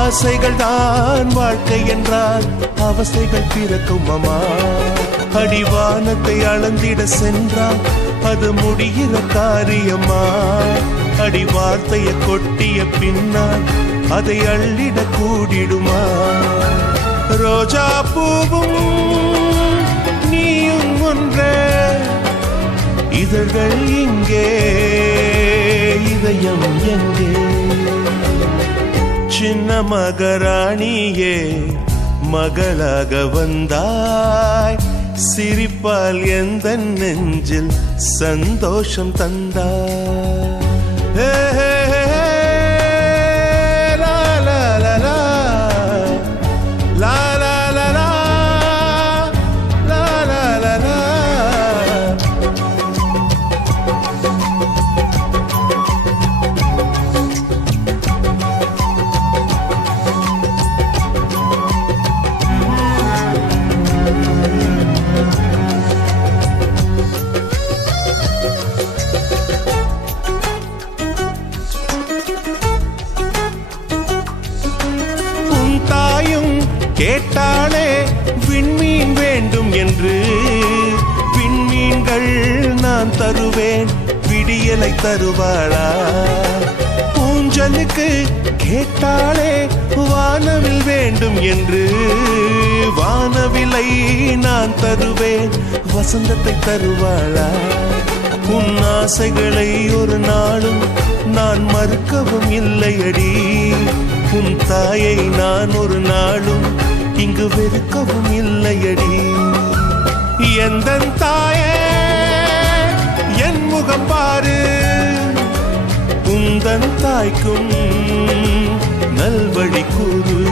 ஆசைகள் தான் வாழ்க்கை என்றால் அவசைகள் பிறக்கும் அம்மா. அடிவானத்தை அளந்திட சென்றால் அது முடிகிற காரியம்மா, அடி வார்த்தையை கொட்டிய பின்னால் அதை அள்ளிட கூடிடுமா. ரோஜா பூவும் நீயும் ஒன்றே, இதழ்கள் இங்கே இதயம் எங்கே. சின்ன மகாராணியே மகளாக வந்தாய், சிரிப்பால் எந்த நெஞ்சில் சந்தோஷம் தந்தாய். கேட்டாளே விண்மீன் வேண்டும் என்று, விண்மீன்கள் நான் தருவேன் விடியலை தருவாளா. ஊஞ்சலுக்கு கேட்டாளே வானவில் வேண்டும் என்று, வானவிலை நான் தருவேன் வசந்தத்தை தருவாளா. உன் ஆசைகளை ஒரு நாளும் நான் மறுக்கவும் இல்லையடி, உன் தாயை நான் ஒரு நாளும் இங்கு வெறுக்கவும் இல்லையடி. எந்தன் தாயே என் முகம் பாரு, உந்தன் தாய்க்கும் நல்வழி கூறு.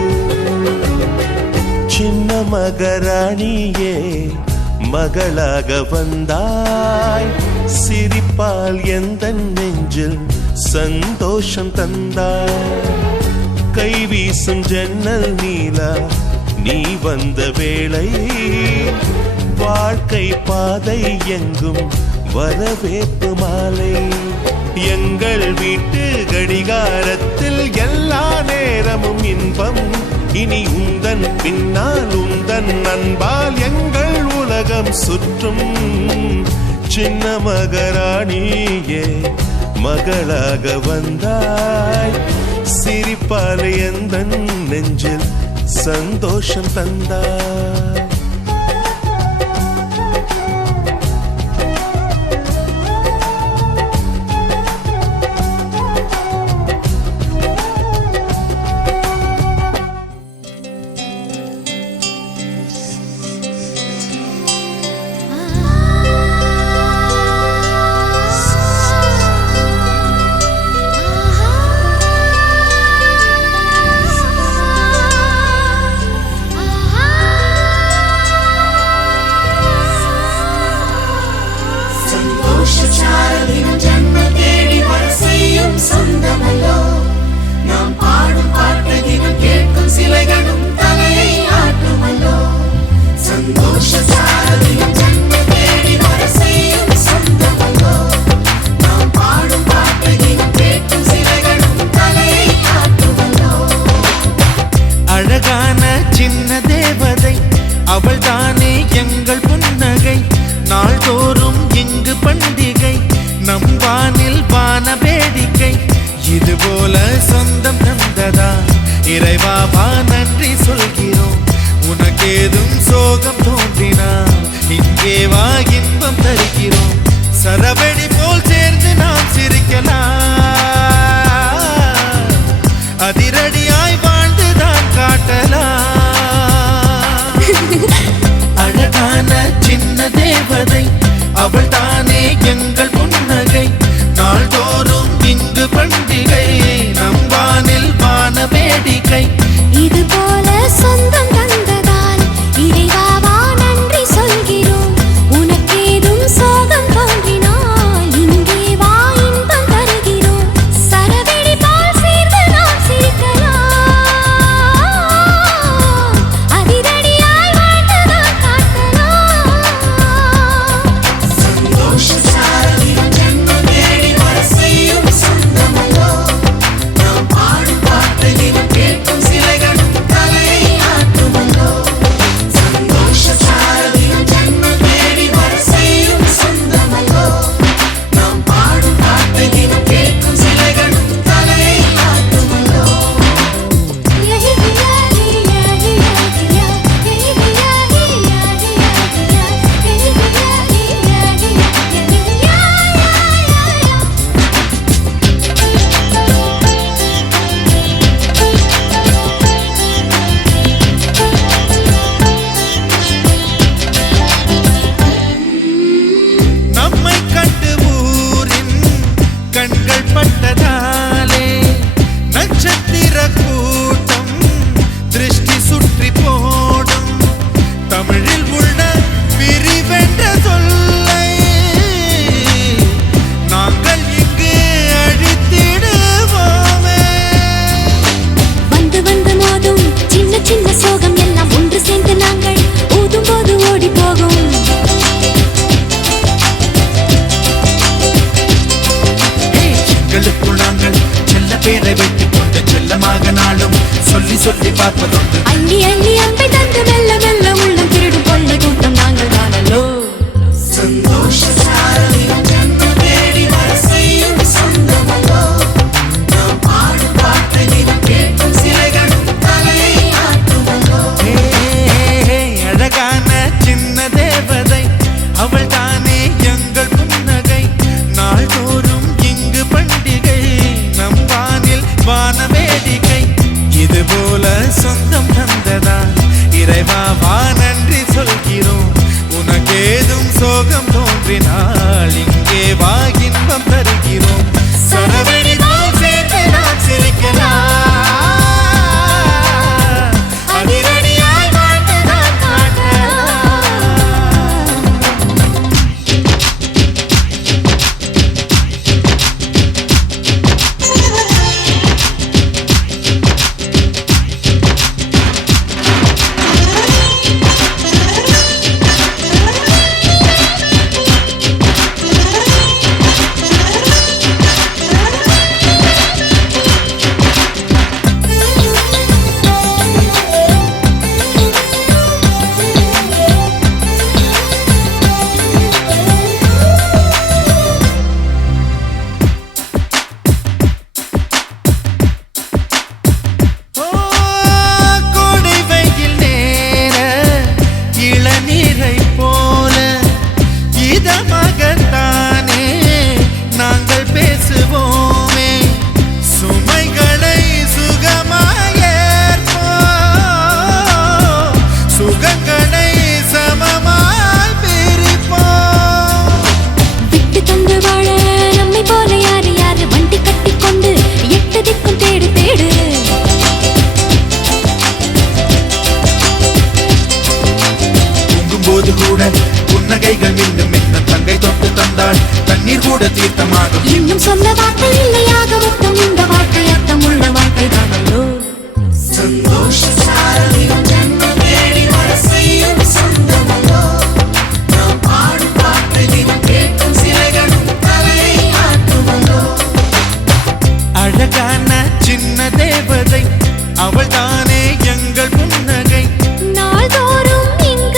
சின்ன மகாராணியே மகளாக வந்தாய், சிரிப்பால் எந்த நெஞ்சில் சந்தோஷம் தந்தாய். கை வீசும் ஜன்னல் நீலா நீ வந்த வேளை, வாழ்க்கை பாதை எங்கும் வரவேற்பு மாலை. எங்கள் வீட்டு கடிகாரத்தில் எல்லா நேரமும் இன்பம், இனி உந்தன் பின்னால் உந்தன் நண்பால் எங்கள் உலகம் சுற்றும். சின்ன மகாராணியே மகளாக வந்தாய், சிரிப்பால் எந்த நெஞ்சில் சந்தோஷம் தந்தாய். ஆஹா அவள் தானே எங்கள் புன்னகை நாள்தோறும் இங்கு பண்டிகை நம் வானில் வான வேடிக்கை இது போல சொந்தம் தந்ததா இறைவா வா நன்றி சொல்கிறோம் உனக்கேதும் சோகம் தோன்றினா இங்கே வா இன்பம் தருகிறோம் சரவெடி போல் சேர்ந்து நாம் சிரிக்கலாம் அதிரடியாய் வாழ்ந்துதான் காட்டலாம் அழகான சின்ன தேவதை அவள் தானே எங்கள் புன்னகை நாள்தோறும் இங்கு பண்டிகை நம் வானில் வான வேடிக்கை இது போல சொந்தம் தந்ததால் இறைவாவா நன்றி சொல்கிறோம் உனக்கேதும் சோகம் தோன்றினால் இங்கே வா இன்பம் தருகிறோம் சரவெடி போல் சேர்ந்து நாம் சிரிக்கலாம் அதிரடியாய் வாழ்ந்துதான் காட்டலாம் சந்தோஷ சாரதியும் ஜென்ம தேடி வர செய்யும் சொந்தமல்லோ நாம் பாடும் பாட்டு தினம் கேட்கும் சிலைகளும் தலையை ஆட்டுமல்லோ சந்தோஷ சாரதியும் ஜென்ம தேடி வர செய்யும் சொந்தமல்லோ நாம் பாடும் பாட்டு தினம் கேட்கும் சிலைகளும் தலையை ஆட்டுமல்லோ நம்மை கண்டு ஊரின் கண்கள் பட்டதாலே நட்சத்திர கூட்டம் திருஷ்டி சுற்றி போடும் தமிழில் உள்ள பிரிவென்ற சொல்லை நாங்கள் இங்கு அழித்திடுவோமே வந்து வந்து மோதும் சின்ன சின்ன சோகம் எல்லாம் ஒன்று சேர்ந்து நாங்கள் ஊதும் போது ஓடி போகும் எங்களுக்குள் நாங்கள் செல்ல பேரை வைத்துக் கொண்டு செல்லமாக நாளும் சொல்லி சொல்லி பார்ப்பதுண்டு அள்ளி அள்ளி அம்பை தந்து மெல்ல மெல்ல உள்ளம் திருடும் கொள்ளை கூட்டம் நாங்கள் தானல்லோ சந்தோஷ சாரதியும் ஜென்ம தேடி வர செய்யும் சொந்தமல்லோ நாம் பாடும் பாட்டு தினம் கேட்கும் சிலைகளும் தலையை ஆட்டுமல்லோ அழகான சின்ன தேவதை அவள் தானே எங்கள் புன்னகை நாள்தோறும் இங்கு பண்டிகை நம் வானில் வான வேடிக்கை இது போல சொந்தம் தந்ததா இறைவா வா நன்றி சொல்கிறோம் உனக்கேதும் சோகம் தோன்றினால் இங்கே வா இன்பம் தருகிறோம் சரவெடி போல் சேர்ந்து நாம் சிரிக்கலாம் அதிரடியாய் வாழ்ந்துதான் காட்டலாம் கோடை வெயில் நேர இளநீரை போல இதமாகத்தானே நாங்கள் பேசுவோமே சுமைகளை சுகமாயேற்போம் சுகங்களை சமமாய் பிரிப்போம் விட்டு தந்து வாழ நம்மை போல யாரு யாரு வண்டி கட்டி கொண்டு எட்டு திக்கும் தேடு தேடு தூங்கும்போது கூட புன்னகைகள் மீண்டும் மீண்டும் தங்கை தொட்டு தந்தாள் தண்ணீர் கூட தீர்த்தமாகும் இன்னும் சொல்ல வார்த்தை இல்லையாக மொத்தம் இந்த வாழ்க்கை அர்த்தம் உள்ள வாழ்க்கை தானல்லோ சந்தோஷ சாரதியும் ஜென்ம தேடி வர செய்யும் சொந்தமல்லோ நாம் பாடும் பாட்டு தினம் கேட்கும் சிலைகளும் தலையை ஆட்டுமல்லோ அழகான சின்ன தேவதை அவள் தானே எங்கள் புன்னகை நாள்தோறும் இங்கு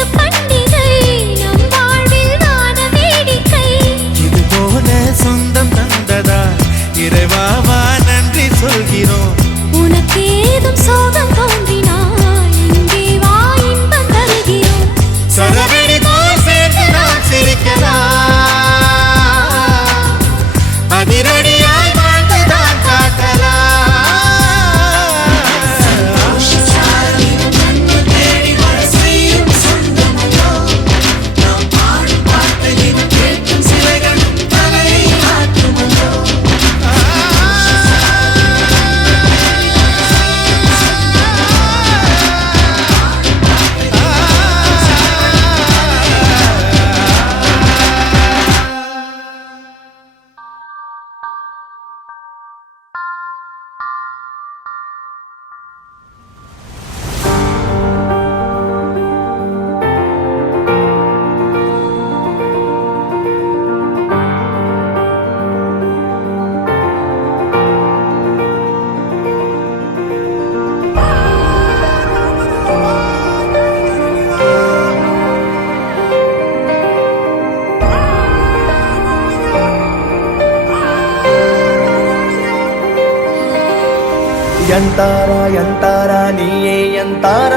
ಎಂತಾರ ನೀಯೇ ಎಂತಾರ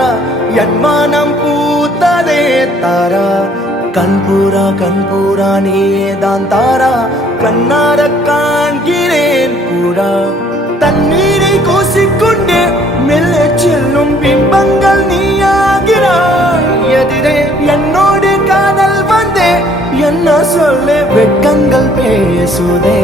ಎನ್ಮಾನಂ பூத்ததே தாரா கண்பூரா நீயே தான் தாரா கண்ணார காண்கிறேன் கூடா தண்ணீரை கூசிக்கொண்டே மெல்ல செல்லும் பிம்பங்கள் நீயாகிறாய் எதிரே என்னோடு காதல் வந்தே என்ன சொல்ல வெட்கங்கள் பேசுதே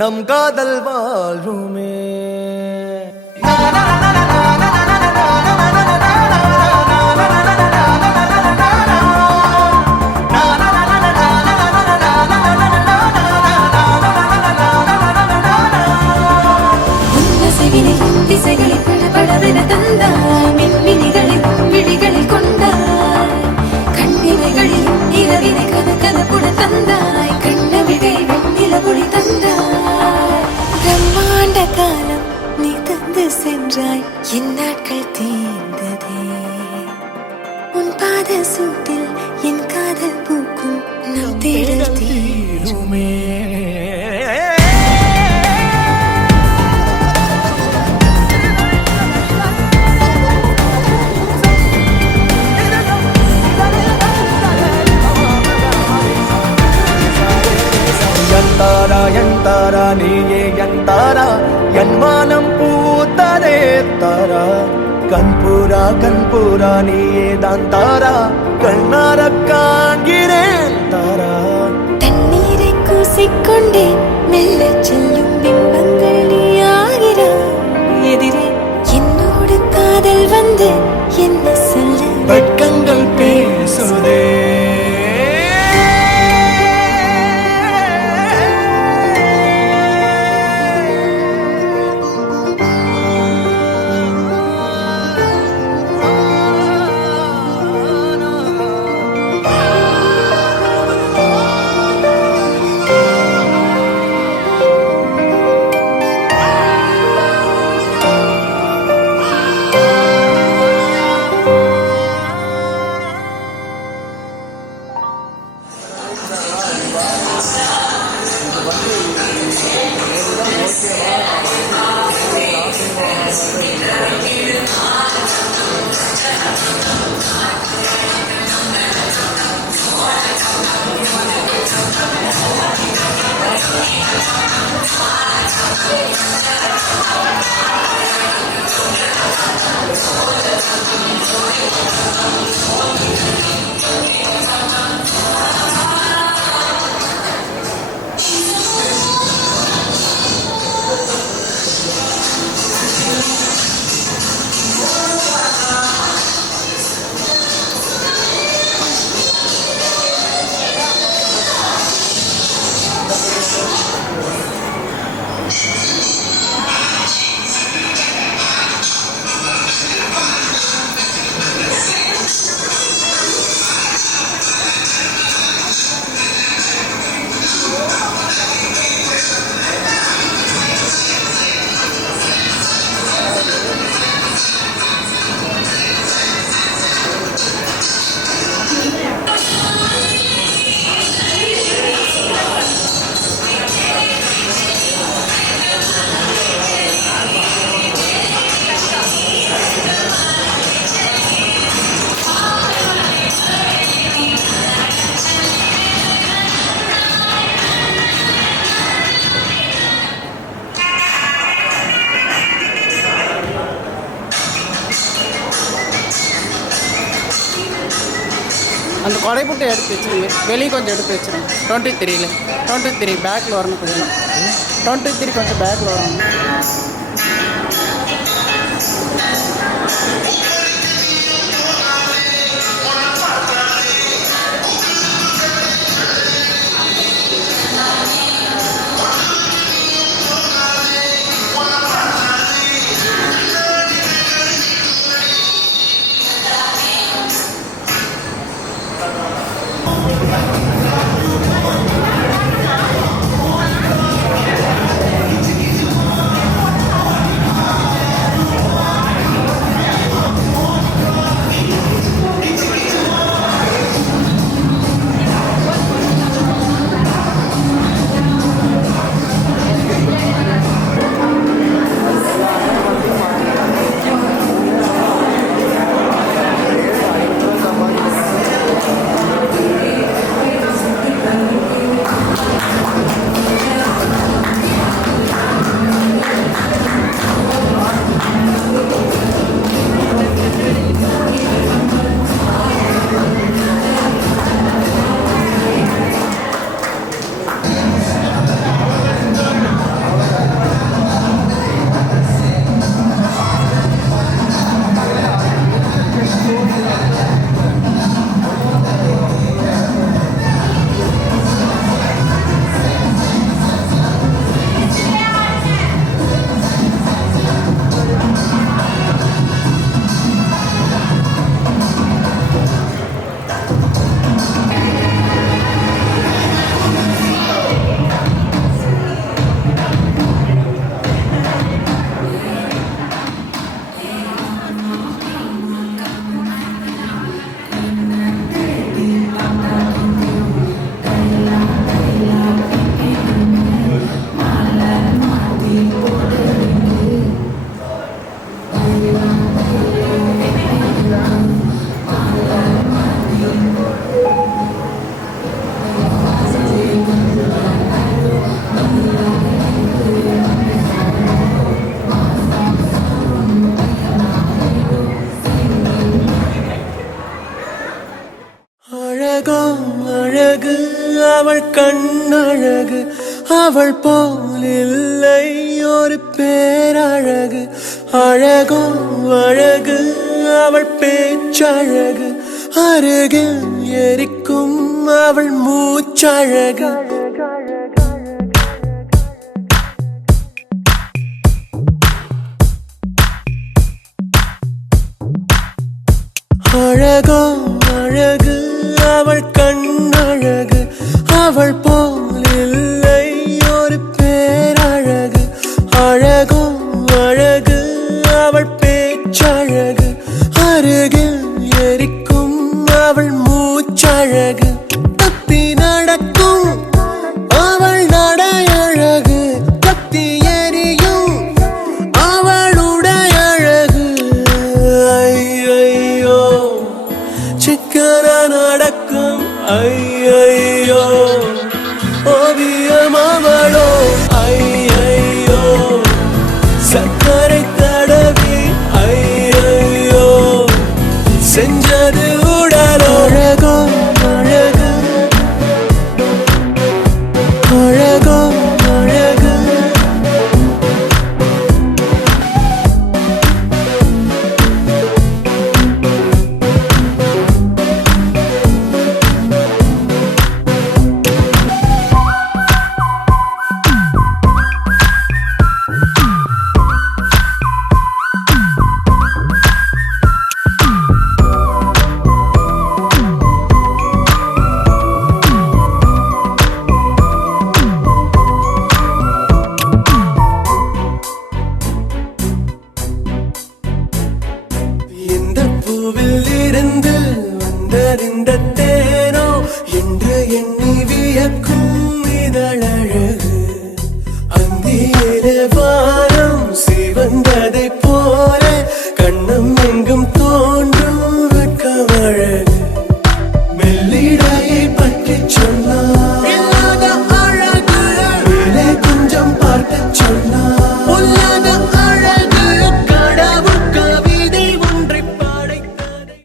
நம் காதல் வாழ்வுமே திசைகளில் படபடவென தந்தாய் மின்மினிகளில் விழிகளில் கொண்டாய் கண்ணிமைகளில் இரவினை கனகனப்புட தந்தாய் கண்ணவிகை வெண்ணிலவொளி தந்தாய் பிரம்மாண்ட காலம் நீ தந்து சென்றாய் என் நாட்கள் தீர்ந்ததே உன் பாத சூட்டில் என் காதல் பூக்கும் நம் தேடல் தீருமே ಎಂತಾರ ನೀಯೇ ಎಂತಾರ ಎನ್ಮಾನಂ பூத்ததே தாரா கண்பூரா நீயே தான் தாரா கண்ணார காண்கிறேன் தாரா தண்ணீரை கூசிக்கொண்டே மெல்ல செல்லும் பிம்பங்கள் நீயாகிறாய் எதிரே என்னோடு காதல் வந்து என்ன சொல்ல வெட்கங்கள் பேசுதே வடைமுட்டை எடுத்து வச்சுருங்க, வெளியே கொஞ்சம் எடுத்து வச்சுருங்க. 23 பேக்கில் வரணும் கொஞ்சம். 23 கொஞ்சம் பேக்கில் வரணும். அழகு அவள் கண்ணழகு, அவள் போல் இல்லை ஒரு பேரழகு. அழகோ அழகு அவள் பேச்சழகு, அருகில் எரிக்கும் அவள் மூச்சழகு. அழகோ அழகு அவள் கண்ணழகு, அவள் போல் இல்லை ஒரு பேரழகு. அழகோ அழகு அவள் பேச்சழகு, அருகில் எரிக்கும் அவள் மூச்சழகு. தப்பி நடக்கும் அவள் நடையழகு, கத்தி எரியும் அவளுடைய அழகு. ஐயோ சிக்கன நடக்கும், ஐயோ ஓவியம் அவளோ, ஐயோ சக்க